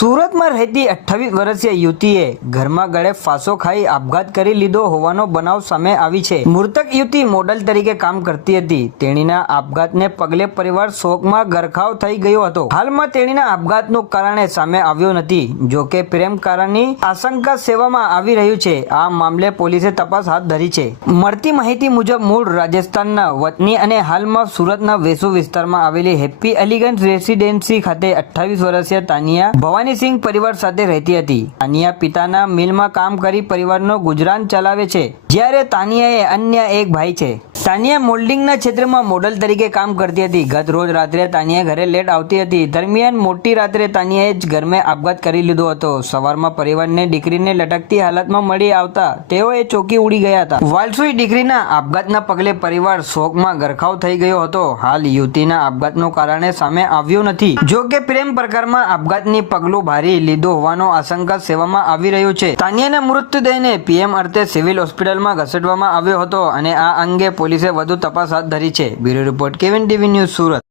સુરતમાં રહેતી અઠ્ઠાવીસ વર્ષીય યુવતીએ ઘરમાં ગળે ફાંસો ખાઈ આપઘાત કરી લીધો હોવાનો બનાવ સામે આવી છે. મૃતક યુવતી મોડલ તરીકે કામ કરતી હતી. તેણીના આપઘાતને પગલે પરિવાર શોકમાં ગરખાવ થઈ ગયો હતો. હાલમાં તેણીના આપઘાતનું કારણે સામે આવ્યો નથી. જો કે પ્રેમ કારણની આશંકા સેવામાં આવી રહ્યું છે. આ મામલે પોલીસે તપાસ હાથ ધરી છે. મળતી માહિતી મુજબ મૂળ રાજસ્થાનના વતની અને હાલમાં સુરતના વેસુ વિસ્તારમાં આવેલી હેપ્પી અલીગંજ રેસિડેન્સી ખાતે અઠ્ઠાવીસ વર્ષીય તાનિયા ભવાનીસિંહ પરિવાર સાથે રહેતી હતી. તાનિયા પિતાના મિલમાં કામ કરી પરિવારનો ગુજરાન ચલાવે છે. જ્યારે તાનિયાએ અન્ય એક ભાઈ છે. તાનિયા મોલ્ડિંગના ક્ષેત્રમાં મોડલ તરીકે કામ કરતી હતી. ગત રોજ રાત્રે તાનિયા ઘરે લેટ આવતી હતી. દરમિયાન મોટી રાત્રે તાનિયાએ જ ઘરમાં આપઘાત કરી લીધો હતો. સવારમાં પરિવારને દીકરીને લટકતી હાલતમાં મળી આવતા તેઓએ ચોકી ઉડી ગયા હતા. વાલસુઈ દીકરીના આપઘાતના પગલે પરિવાર શોકમાં ગરખાવ થઈ ગયો હતો. હાલ યુવતીના આપઘાતનું કારણે સામે આવ્યું નથી. જો કે પ્રેમ પ્રકારમાં આપઘાતની પગલું ભારી લીધો હોવાનો આશંકા સેવામાં આવી રહ્યું છે. તાનિયાના મૃતદેહને પીએમ અર્થે સિવિલ હોસ્પિટલમાં ઘસેડવામાં આવ્યો હતો અને આ અંગે પોલીસે વધુ તપાસ હાથ ધરી છે. Bureau report Kevin TV news Surat.